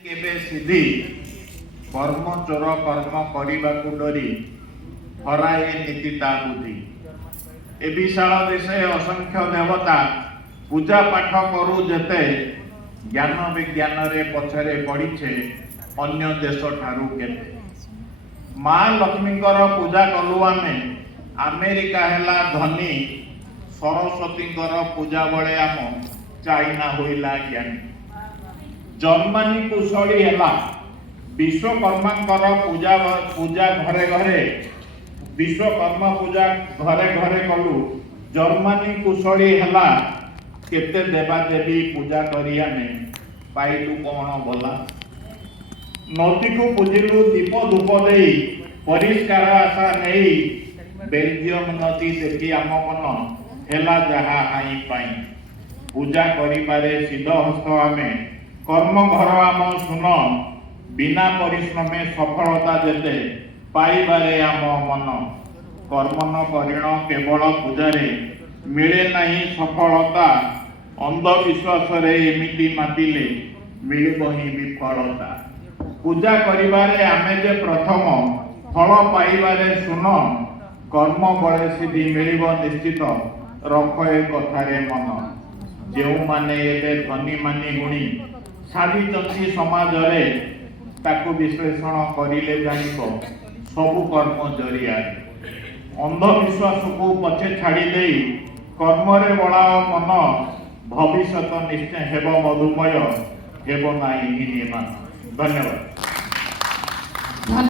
केबे सिद्धि कर्म चोर कर्म करने को डरी हराए नीति ता बुद्धि। ए विशाल देशे असंख्य देवता पूजा पाठ करू जेते ज्ञान विज्ञान रे पछरे पड़ीछे अन्य देश ठारू केते। माँ लक्ष्मी पूजा कलु आमे अमेरिका हेला धनी सरस्वती पूजा बड़े आम चाइना होइला ज्ञानी। जर्मनी कुशली है विश्वकर्मा पूजा पूजा घरे घरे विश्वकर्मा पूजा घरे घरे कलु। जर्मनी कुशली है केते देवादेवी पूजा करिया पाइलु कौन बोला। नदी को पूजिलु दीप धूप दे परिष्कार आशा नहीं बेल्जियम नदी देखी आम मन हेला जहा आई पाई। पूजा करिबारे सिद्धहस्त आमे कर्म घर आम सुन बिना परिश्रमे सफलता जेते पाइबारे आम मन। कर्म न करिण केवल पूजारे मिले नहीं सफलता। अंधविश्वास रे एमिति मातिले मिलिब ही विफलता। पूजा करिबारे आमे जे प्रथम फल पाइबारे सुन कर्म बळे सिद्धि मिलिब निश्चित। रख ए कथारे मन जो माने एबे धनी मानी गुणी साजिचंती समाज रे ताकू विश्लेषण करिले जानिब सबु कर्म जरिया। अंधविश्वास को पछे छाड़ी दे कर्म रे बड़ाओ मन भविष्यत निश्चय हेब मधुमय हेब नाई निर्माण। धन्यवाद।